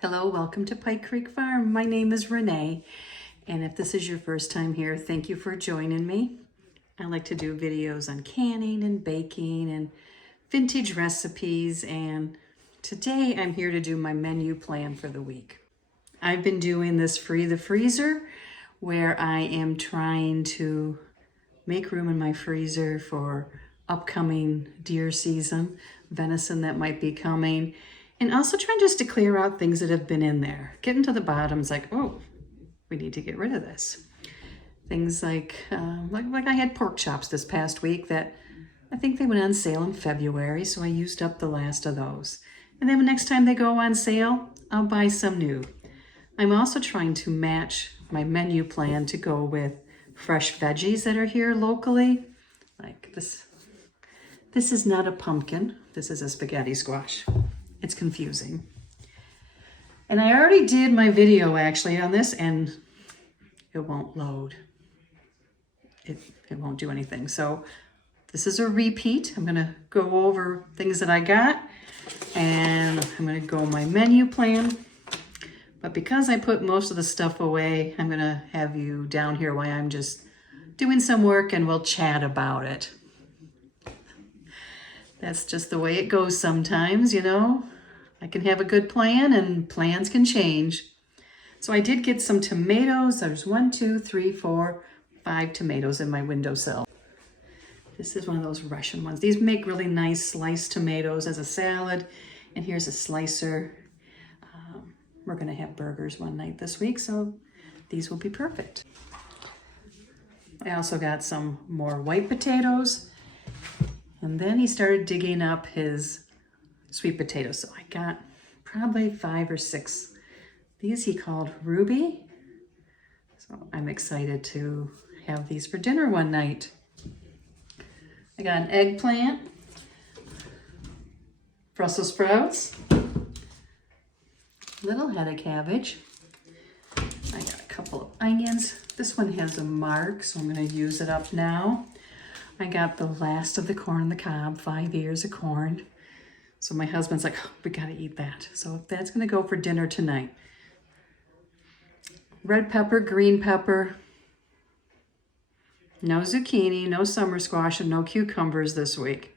Hello, welcome to Pike Creek Farm. My name is Renee, and if this is your first time here, thank you for joining me. I like to do videos on canning and baking and vintage recipes, and today I'm here to do my menu plan for the week. I've been doing this Free the Freezer, where I am trying to make room in my freezer for upcoming deer season, venison that might be coming, and also trying just to clear out things that have been in there. Getting to the bottoms like, oh, we need to get rid of this. Things like I had pork chops this past week that I think they went on sale in February, so I used up the last of those. And then the next time they go on sale, I'll buy some new. I'm also trying to match my menu plan to go with fresh veggies that are here locally. Like this. This is not a pumpkin. This is a spaghetti squash. It's confusing. And I already did my video actually on this and it won't load. It won't do anything. So this is a repeat. I'm gonna go over things that I got and I'm gonna go my menu plan. But because I put most of the stuff away, I'm gonna have you down here while I'm just doing some work and we'll chat about it. That's just the way it goes sometimes, you know. I can have a good plan and plans can change. So I did get some tomatoes. There's 1, 2, 3, 4, 5 tomatoes in my windowsill. This is one of those Russian ones. These make really nice sliced tomatoes as a salad. And here's a slicer. We're gonna have burgers one night this week, so these will be perfect. I also got some more white potatoes. And then he started digging up his sweet potatoes. So I got probably 5 or 6. These he called Ruby. So I'm excited to have these for dinner one night. I got an eggplant, Brussels sprouts, little head of cabbage. I got a couple of onions. This one has a mark, so I'm going to use it up now. I got the last of the corn on the cob, 5 ears of corn. So my husband's like, oh, we gotta eat that. So that's gonna go for dinner tonight. Red pepper, green pepper, no zucchini, no summer squash, and no cucumbers this week.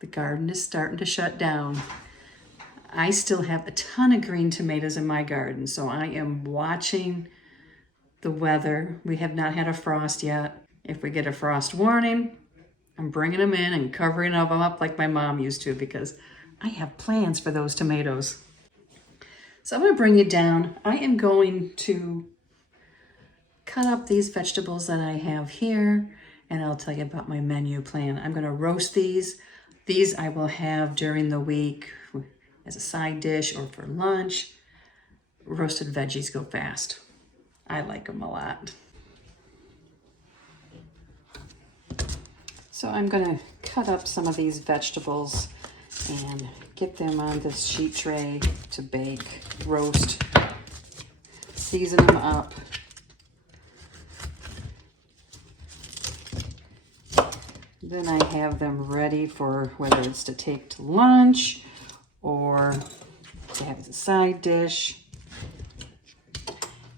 The garden is starting to shut down. I still have a ton of green tomatoes in my garden, so I am watching the weather. We have not had a frost yet. If we get a frost warning, I'm bringing them in and covering them up like my mom used to because I have plans for those tomatoes. So I'm going to bring you down. I am going to cut up these vegetables that I have here and I'll tell you about my menu plan. I'm going to roast these. These I will have during the week as a side dish or for lunch. Roasted veggies go fast. I like them a lot. So I'm going to cut up some of these vegetables and get them on this sheet tray to bake, roast, season them up. Then I have them ready for whether it's to take to lunch or to have as a side dish.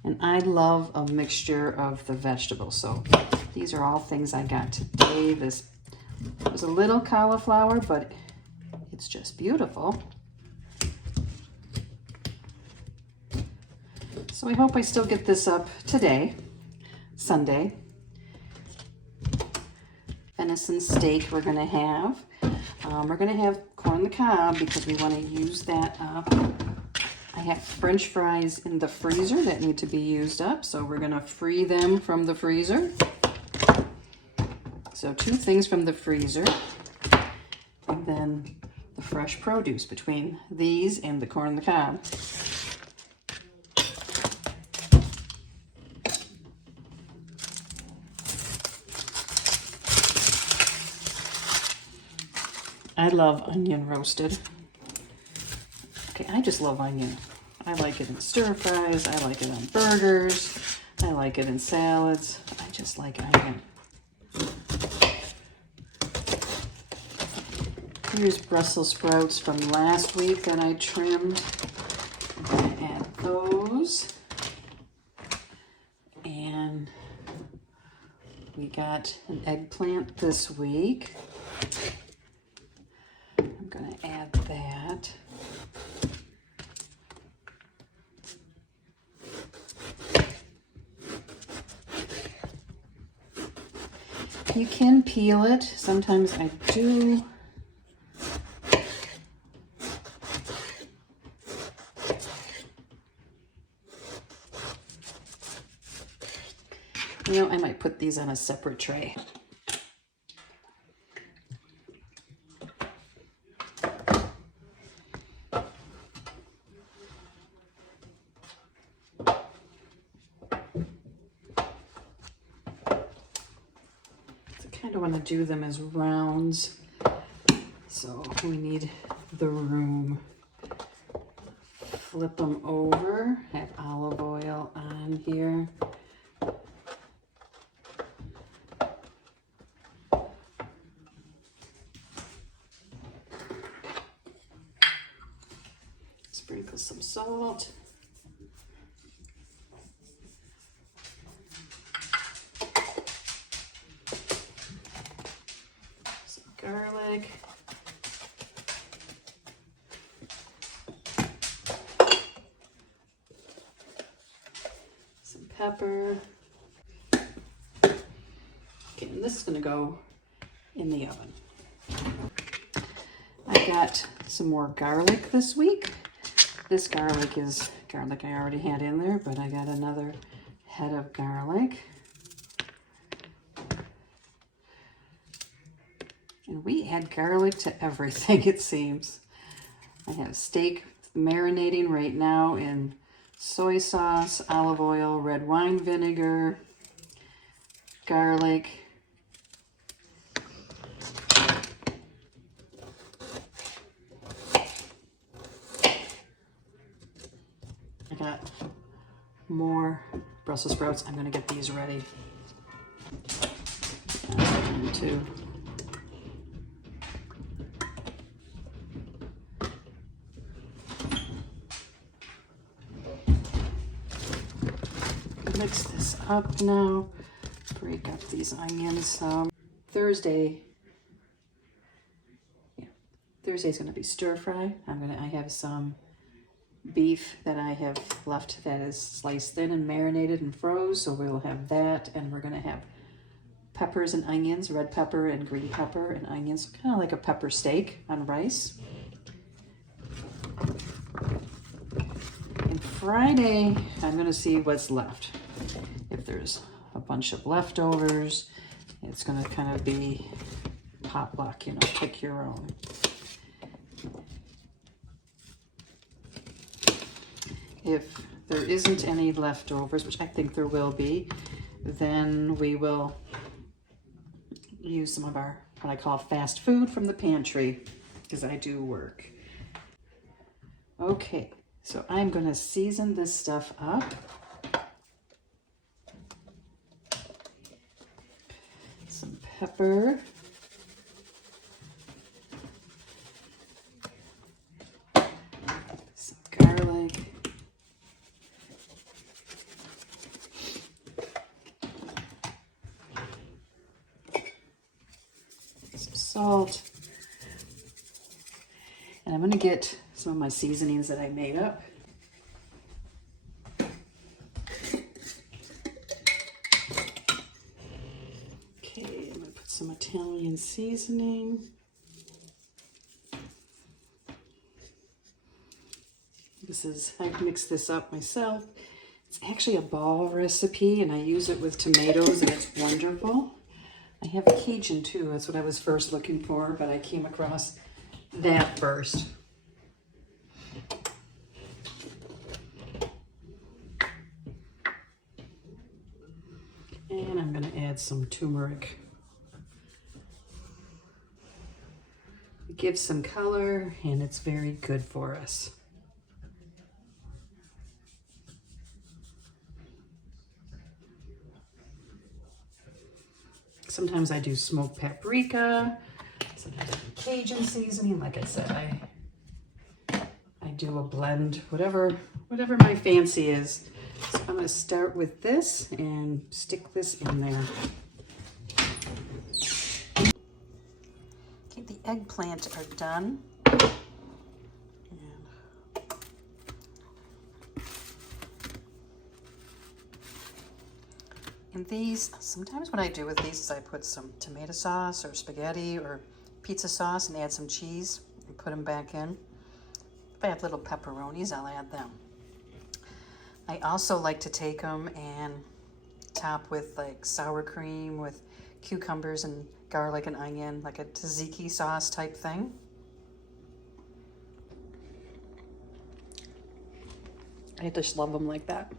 And I love a mixture of the vegetables. So these are all things I got today. This was a little cauliflower, but it's just beautiful. So I hope I still get this up today, Sunday. Venison steak we're gonna have. We're gonna have corn on the cob because we wanna use that up. I have French fries in the freezer that need to be used up, so we're gonna free them from the freezer. So 2 things from the freezer, and then the fresh produce between these and the corn on the cob. I love onion roasted. Okay, I just love onion. I like it in stir fries, I like it on burgers, I like it in salads. I just like onion. Here's Brussels sprouts from last week that I trimmed. tomatoes. And we got an eggplant this week. I'm going to add that. You can peel it. Sometimes I do. You know, I might put these on a separate tray. I don't want to do them as rounds, so we need the room. Flip them over, have olive oil on here. Sprinkle some salt. Garlic, some pepper. Okay, and this is going to go in the oven. I got some more garlic this week. This garlic is garlic I already had in there, but I got another head of garlic. And we add garlic to everything, it seems. I have steak marinating right now in soy sauce, olive oil, red wine vinegar, garlic. I got more Brussels sprouts. I'm going to get these ready. To mix this up now. Break up these onions some. Thursday's going to be stir fry. I have some beef that I have left that is sliced thin and marinated and froze, so we'll have that, and we're going to have peppers and onions, red pepper and green pepper and onions, kind of like a pepper steak on rice. And Friday, I'm going to see what's left. If there's a bunch of leftovers, it's going to kind of be potluck, you know, pick your own. If there isn't any leftovers, which I think there will be, then we will use some of our, what I call fast food from the pantry, because I do work. Okay, so I'm going to season this stuff up. Some pepper. Some garlic. Some salt. And I'm going to get some of my seasonings that I made up. Okay, I'm going to put some Italian seasoning. I mixed this up myself. It's actually a ball recipe, and I use it with tomatoes, and it's wonderful. I have Cajun too. That's what I was first looking for, but I came across that first. And I'm going to add some turmeric. It gives some color, and it's very good for us. Sometimes I do smoked paprika, sometimes I do Cajun seasoning. Like I said, I do a blend, whatever my fancy is. So I'm gonna start with this and stick this in there. Okay, the eggplant are done. And these, sometimes what I do with these is I put some tomato sauce or spaghetti or pizza sauce and add some cheese and put them back in. If I have little pepperonis, I'll add them. I also like to take them and top with like sour cream with cucumbers and garlic and onion, like a tzatziki sauce type thing. I just love them like that.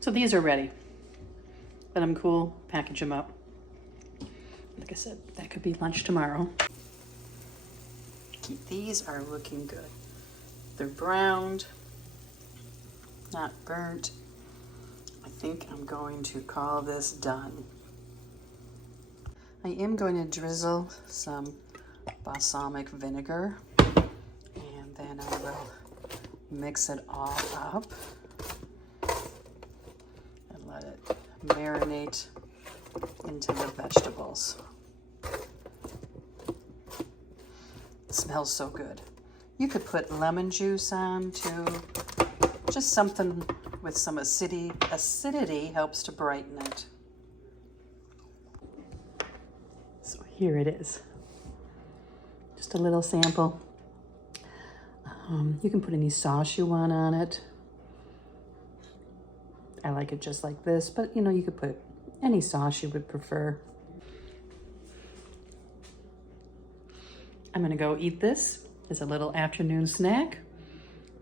So these are ready. Let them cool, package them up. Like I said, that could be lunch tomorrow. These are looking good. They're browned, not burnt. I think I'm going to call this done. I am going to drizzle some balsamic vinegar, and then I will mix it all up and let it marinate into the vegetables. It smells so good. You could put lemon juice on too. Just something with some acidity. Acidity helps to brighten it. So here it is. Just a little sample. You can put any sauce you want on it. I like it just like this, but you know, you could put any sauce you would prefer. I'm gonna go eat this as a little afternoon snack.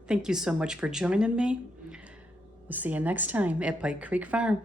Thank you so much for joining me. We'll see you next time at Pike Creek Farm.